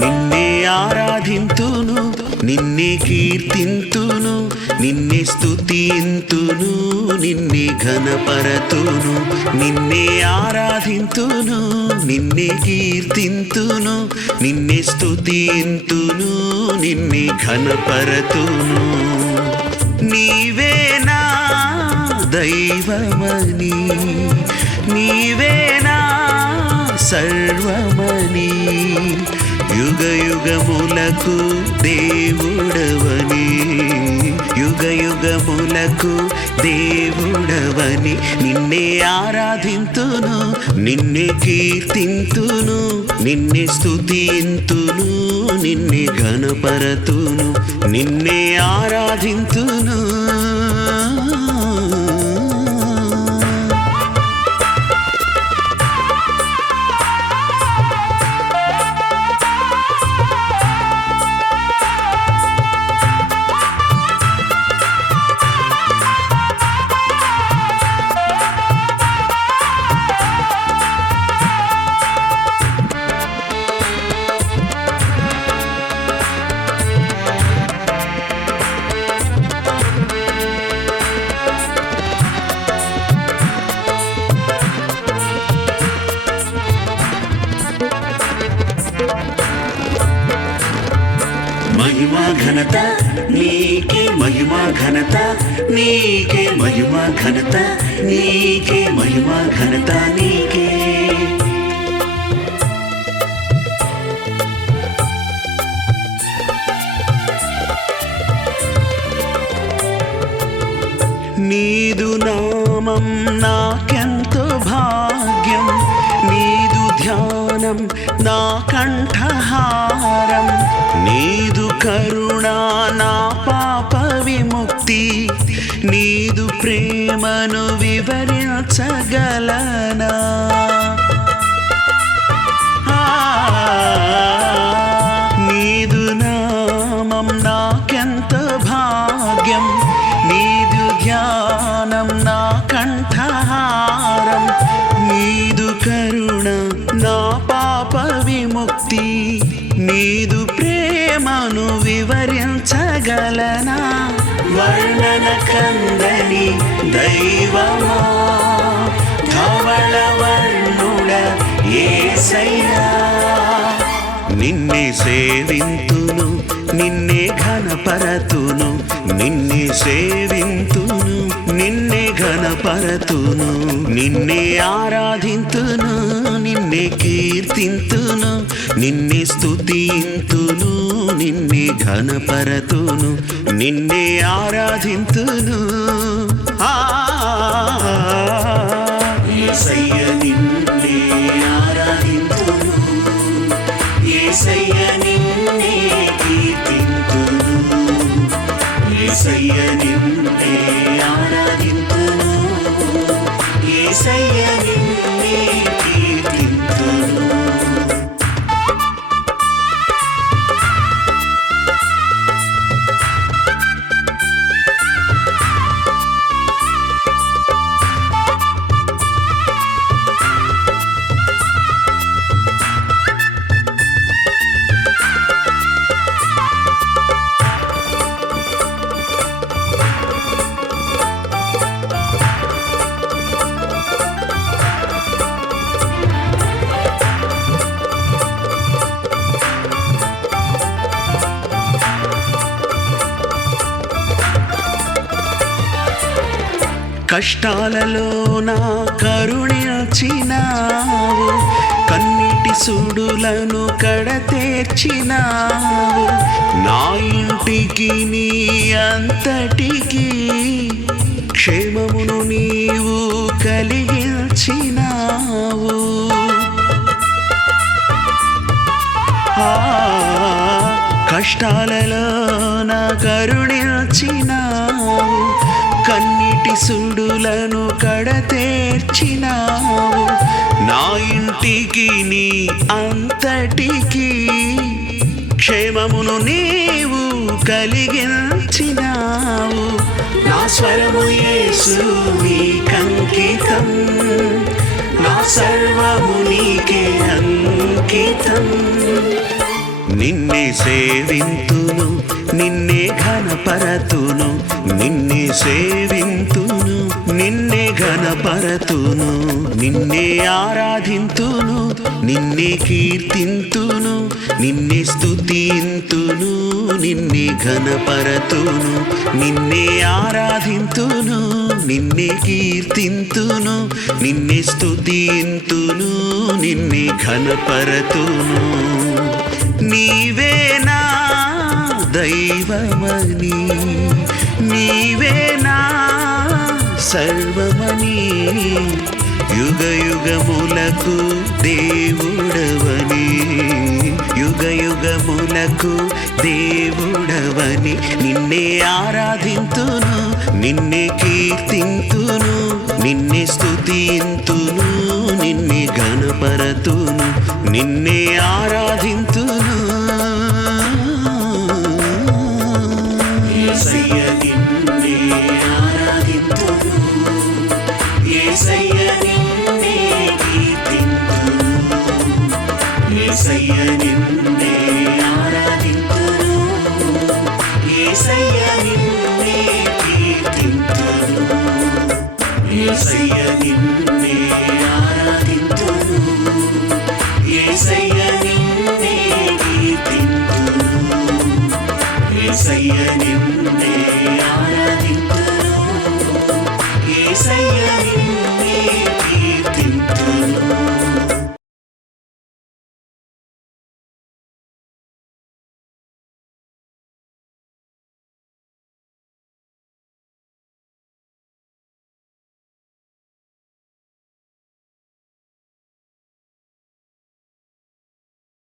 నిన్నే ఆరాధింతును, నిన్నే కీర్తింతును, నిన్నే స్తుతింతును, నిన్నే ఘనపరతును. నిన్నే ఆరాధింతును, నిన్నే కీర్తింతును, నిన్నే స్తుతింతును, నిన్నే ఘనపరతును. నీవేనా దైవమని, నీవేనా సర్వమని, యుగ యుగములకు దేవుడవని, యుగ యుగములకు దేవుడవని. నిన్నే ఆరాధింతును, నిన్నే కీర్తింతును, నిన్నే స్తుతింతును, నిన్నే ఘనపరతును. నిన్నే ఆరాధింతును. మహిమా ఘనత నీకే, మహిమా ఘనత నీకే, మహిమా ఘనత నీకే, మహిమా ఘనత నీకే. నీదు నామం నాకెంతో భాగ్యం, నీదు ధ్యానం నా కంఠహారం, నీదు కరుణా నా పాప విముక్తి, నీదు ప్రేమను వివరించగలనా. నీదు నామం నాకెంత భాగ్యం, నీదు ధ్యానం నా కంఠహారం, నీదు కరుణ నా పాప విముక్తి, నీదు ప్రేమను వివరించగలనా. వర్ణన కందని దైవమా, ధవళ వర్ణుడ యేసయ్యా. నిన్నే సేవింతును, నిన్నే ఘనపరతును, నిన్నే సేవింతును, నిన్నే ఘనపరతును. నిన్నే ఆరాధింతును, నిన్నే కీర్తింతును, నిన్నే స్తుతింతును, నిన్నే ఘనపరతును. నిన్నే ఆరాధింతును. యేసయ్య నిన్నే ఆరాధింతును, యేసయ్య నిన్నే కీర్తింతును, యేసయ్య నిన్నే ఆరాధింతును, యేసయ్య నిన్నే కీర్తింతును. కష్టాలలో నా కరుణించినావు, కన్నీటి సుడులను కడతేర్చినావు. నా ఇంటికి నీ అంతటికి క్షేమమును నీవు కలిగించినావు. కష్టాలలో నా కరుణించినావు, కన్నీటి సుడులను కడతేర్చినావు. నా ఇంటికి నీ అంతటికి క్షేమమును నీవు కలిగించినావు. నా స్వరము యేసు నీకంకితం, నా సర్వము నీకే అంకితం. నిన్నే సేవింతును నిన్నే ఘనపరతును నిన్నే సేవింతును నిన్నే ఘనపరతును నిన్నే ఆరాధింతును నిన్నే కీర్తింతును నిన్నే స్తుతింతును నిన్నే ఘనపరతును నిన్నే ఆరాధింతును నిన్నే కీర్తింతును నిన్నే స్తుతింతును నిన్నే ఘనపరతును నీవేనా దైవమని నీవేనా సర్వమని యుగ యుగములకు దేవుడవని యుగ యుగములకు దేవుడవని నిన్నే ఆరాధింతును నిన్నే కీర్తింతును నిన్నే స్తుతింతును నిన్నే ఘనపరతును నిన్నే ఆరాధింతును